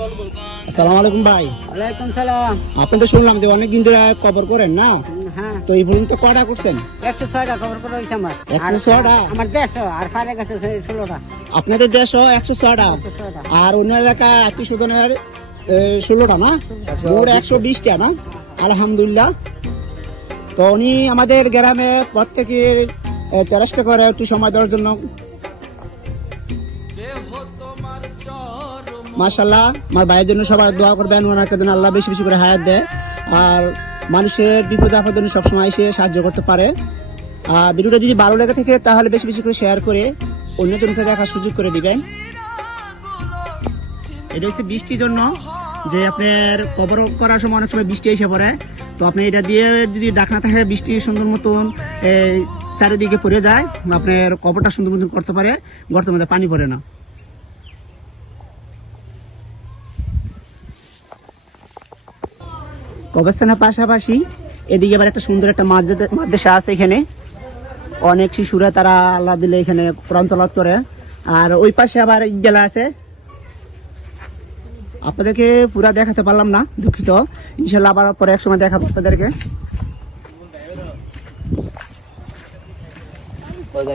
আসসালামু আলাইকুম ভাই। ওয়ালাইকুম সালাম। আপনি তো শুনলাম যে অনেকদিন ধরে কবর করেন না? হ্যাঁ, তো এই পর্যন্ত কটা করছেন? 106টা খবর করে হইছে আমার। 106টা? আমার 150 আর ফারে গেছে 16টা। আপনাদের দেশ 106টা 106টা। আর অন্য এলাকা আত্মীয়স্বজনের 16টা না? মোট 120টা না? আলহামদুলিল্লাহ। তো উনি আমাদের গ্রামে প্রত্যেকের চেষ্টা করে একটু সময় দেওয়ার জন্য। মাশাআল্লাহ, আমার ভাইয়ের জন্য সবাই দোয়া করবেন, ওনাকে যেন আল্লাহ বেশি বেশি করে হায়াত দেয় আর মানুষের বিপদ আপদ জন্য সবসময় এসে সাহায্য করতে পারে। আর ভিডিওটা যদি ভালো লেগে থাকে তাহলে বেশি বেশি করে শেয়ার করে অন্যজনকে দেখার সুযোগ করে দিবেন। এটা হচ্ছে বৃষ্টির জন্য, যে আপনার কবর করার সময় অনেক সময় বৃষ্টি এসে পড়ে, তো আপনি এটা দিয়ে যদি ডাকনা থাকে বৃষ্টি সুন্দর মতন চারিদিকে পড়ে যায়, আপনার কবরটা সুন্দর মতন করতে পারে, গর্তের মধ্যে পানি পড়ে না। কবরস্থানের পাশাপাশি এদিকে আবার একটা সুন্দর একটা মাদ্রাসা আছে, এখানে অনেক শিশুরা তারা আল্লাহ দিলে এখানে কোরআন তেলাওয়াত করে। আর ওই পাশে আবার ঈদগাহ আছে, আপনাদেরকে পুরা দেখাতে পারলাম না, দুঃখিত। ইনশাল্লাহ আবার পরে এক সময় দেখাবো আপনাদেরকে।